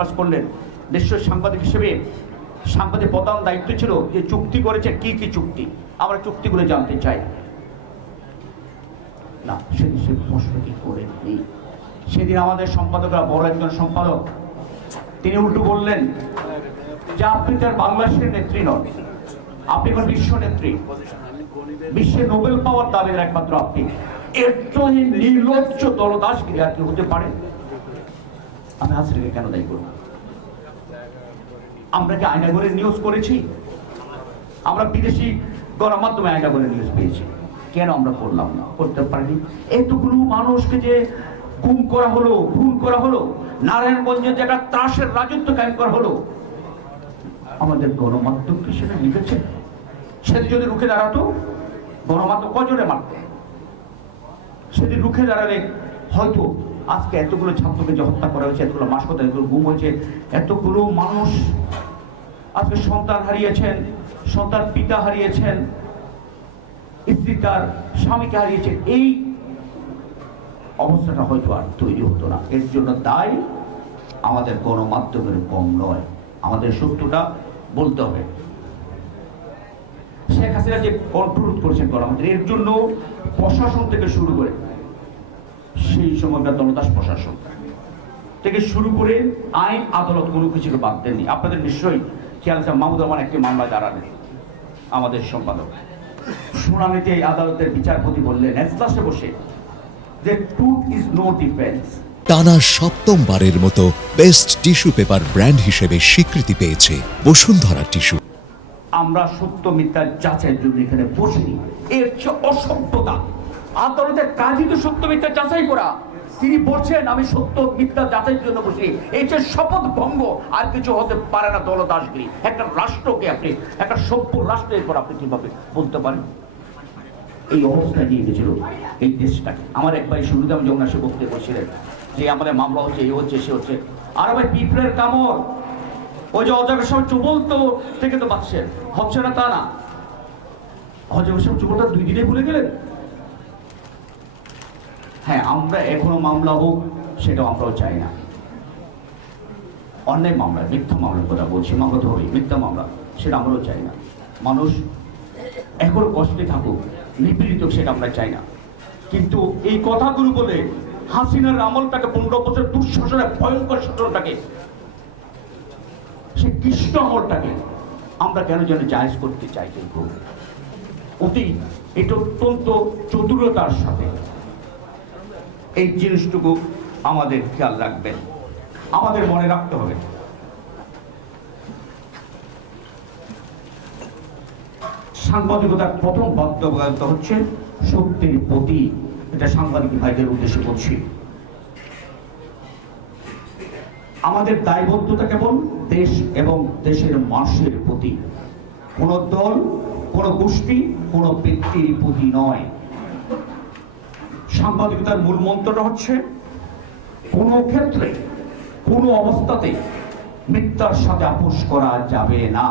প্রকাশ করলেন। নিশ্চয় সাংবাদিক হিসেবে সাংবাদিক প্রধান দায়িত্ব ছিল যে চুক্তি করেছে, কি কি চুক্তি, আমরা চুক্তিগুলো জানতে চাই। না, সেদিন সে প্রশ্নটি করেননি। সেদিন আমাদের সম্পাদকরা, বড় একজন সম্পাদক, তিনি উল্টো বললেন যে আপনি তার বাংলাদেশের নেত্রী নন, আপনি কোন বিশ্ব নেত্রী, বিশ্বে নোবেল পাওয়ার দাবির একমাত্র আপনি। এর তো নির্লজ্জ দলদাসগিরি আর কি হতে পারে? আমি হাসিনাকে কেন দায়ী করব? আমরা কি আয়নাঘরে নিউজ করেছি? আমরা বিদেশি গণমাধ্যমে আয়নাঘরে নিউজ পেয়েছি, কেন আমরা করলাম না, করতে পারিনি? এতগুলো মানুষকে যে গুম করা হলো, খুন করা হলো, নারায়ণগঞ্জে যে একটা ত্রাসের রাজত্ব কায়েম করা হলো, আমাদের গণমাধ্যম কি সেটা লিখেছে? সেদিন যদি রুখে দাঁড়াতো, গণমাধ্যম কজনে মারত? সেদিন রুখে দাঁড়ালে হয়তো আজকে এতগুলো ছাত্রকে যে হত্যা করা হয়েছে, এতগুলো মাসকতা, এতগুলো গুম হয়েছে, এতগুলো মানুষ আজকে সন্তান হারিয়েছেন, সন্তান পিতা হারিয়েছেন, স্ত্রী তার স্বামীকে হারিয়েছেন, এই অবস্থাটা হয়তো আর তৈরি হতো না। এর জন্য দায় আমাদের গণমাধ্যমের কম নয়, আমাদের সত্যটা বলতে হবে। শেখ হাসিনা যে কন্ট্রোল করেছেন গণমাধ্যম, এর জন্য প্রশাসন থেকে শুরু করে, সেই সময়টা দলদাস প্রশাসন থেকে শুরু করে আইন আদালত কোনো কিছুকে বাদ দেননি। আপনাদের নিশ্চয়ই খেয়াল আছে, মাহমুদ রহমান একটি মামলায় দাঁড়ালেন, আমাদের সম্পাদক শুনানিতে আদালতের বিচারপতি বললেন এজলাসে বসে যে ট্রুথ ইজ নো ডিফেন্স। টানা সপ্তমবারের মতো বেস্ট টিস্যু পেপার ব্র্যান্ড হিসেবে স্বীকৃতি পেয়েছে বসুন্ধরা টিস্যু। আমরা সত্য মিথ্যা যাচাইয়ের জন্য এখানে বসিনি, এর চেয়ে অসভ্যতা। আদালতের কাজই তো সত্য মিথ্যা যাচাই করা। তিনি বলছেন আমি সত্য মিথ্যা যাচাইয়ের জন্য বসি, এই যে শপথ ভঙ্গ আর কিছু হতে পারে না। দলদাসগিরি একটা রাষ্ট্রকে, আপনি একটা সভ্য রাষ্ট্রের পর আপনি কিভাবে বলতে পারেন? এই অবস্থায় নিয়ে গেছিল এই দেশটাকে। আমার এক ভাই শুরুতে আমি যখন আসে বক্তব্য বলছিলেন যে আমাদের মামলা হচ্ছে, এই হচ্ছে, সে হচ্ছে, আর ভাই পিঁপড়ের কামড়, ওই যে অজাবের সময় চুবল তো থেকে তো পাচ্ছেন, হচ্ছে না তা না। অজাবের সময় চুবলটা 2 দিনে ভুলে গেলেন। হ্যাঁ, আমরা এখনো মামলা হোক সেটাও আমরাও চাই না। অন্যায় মামলা, মিথ্যা মামলার কথা বলছি, মামলা তো হবেই, মিথ্যা মামলা সেটা আমরাও চাই না। মানুষ এখনো কষ্টে থাকুক, নিপীড়িত, সেটা আমরা চাই না। কিন্তু এই কথাগুলো বলে হাসিনার আমলটাকে, 15 বছর দুঃশাসনের ভয়ঙ্কর শাসনটাকে, সে কৃষ্ণ আমলটাকে আমরা কেন যেন জায়েজ করতে চাই? কিন্তু অতি এটা অত্যন্ত চতুরতার সাথে এই জিনিসটুকু আমাদের খেয়াল রাখবেন, আমাদের মনে রাখতে হবে। সাংবাদিকতার প্রথম বাধ্যবাধকতা হচ্ছে সত্যের প্রতি। এটা সাংবাদিক ভাইদের উদ্দেশ্যে বলছি। আমাদের দায়বদ্ধতা কেবল দেশ এবং দেশের মানুষের প্রতি, কোন দল, কোন গোষ্ঠী, কোন ব্যক্তির প্রতি নয়। সাংবাদিকতার মূল মন্ত্রটা হচ্ছে কোনো ক্ষেত্রে, কোনো অবস্থাতে মিথ্যার সাথে আপোষ করা যাবে না।